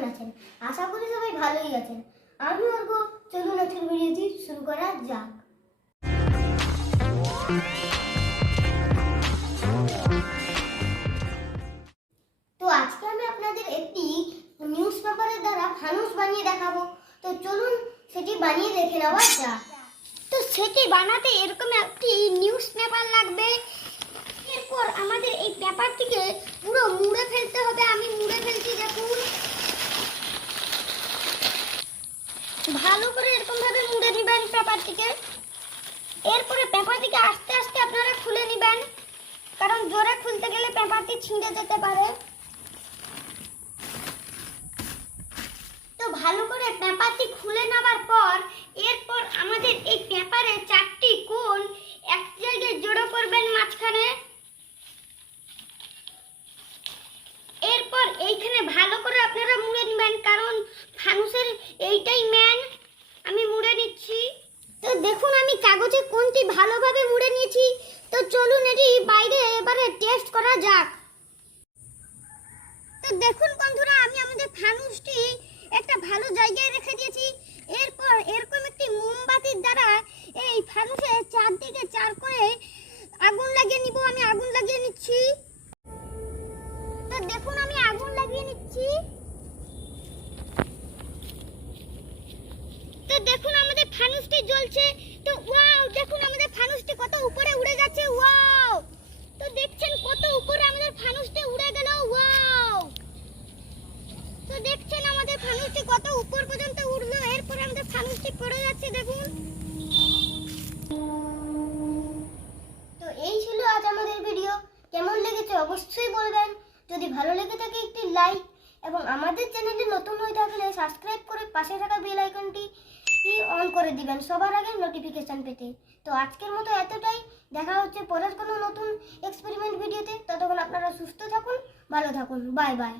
কেমন আছেন? আশা করি সবাই ভালোই আছেন। আমি অর্ক, চলুন আজকের ভিডিওটি শুরু করা যাক। তো আজকে আমি আপনাদের একটি নিউজ পেপারের দ্বারা ফানুস বানিয়ে দেখাবো। তো চলুন সেটি বানিয়ে দেখে নেওয়া যাক। তো সেটি বানাতে এরকম একটি নিউজ পেপার লাগবে। এরপর আমাদের এই পেপারটিকে পুরো মুড়ে ফেলতে হবে। আমি মুড়ে ফেলছি, দেখুন। ভালো করে এরকম ভাবে মুড়ে নেবেন পেপারটিকে। এরপরে পেপারটিকে আস্তে আস্তে আপনারা খুলে নেবেন, কারণ জোরে খুলতে গেলে পেপারটি ছিঁড়ে যেতে পারে। তো ভালো করে পেপারটি খুলে নেওয়ার পর এরপর আমাদের এই পেপারে চারটি কোণ এক জায়গায় জোড়ো করবেন মাঝখানে। এরপর এইখানে ভালো করে আপনারা মুড়ে নেবেন, কারণ ফানুসের এইটাই মেন। আমি মুড়ে নিচ্ছি। তো দেখুন আমি কাগজে কোণটি ভালোভাবে মুড়ে নিয়েছি। তো চলুন এটি বাইরে এবারে টেস্ট করা যাক। তো দেখুন বন্ধুরা, আমি আমাদের ফানুসটি একটা ভালো জায়গায় রেখে দিয়েছি। এরপর এরকম একটি মোমবাতির দ্বারা এই ফানুসের চারদিকে চার করে আগুন লাগিয়ে নিব। আমি আগুন লাগিয়ে নিচ্ছি। তো দেখুন আমি আগুন লাগিয়ে নিচ্ছি। তো দেখুন আমাদের ফানুসটি জ্বলছে। তো ওয়াও, দেখুন আমাদের ফানুসটি কত উপরে উড়ে যাচ্ছে। ওয়াও, তো দেখছেন কত উপরে আমাদের ফানুসটি উড়ে গেল। ওয়াও, তো দেখছেন আমাদের ফানুসটি কত উপর পর্যন্ত উড়লো। এরপর আমাদের ফানুসটি পড়ে যাচ্ছে, দেখুন। তো এই ছিল আজ আমাদের ভিডিও। কেমন লেগেছে অবশ্যই বলবেন। যদি ভালো লেগে থাকে একটি লাইক এবং আমাদের চ্যানেলে নতুন হয়ে থাকলে সাবস্ক্রাইব করে পাশে থাকা বেল আইকনটি অন করে দিবেন সবার আগে নোটিফিকেশন পেতে। তো আজকের মতো এতটাই। দেখা হচ্ছে পরের কোনো নতুন এক্সপেরিমেন্ট ভিডিওতে। ততক্ষণ আপনারা সুস্থ থাকুন, ভালো থাকুন। Bye bye.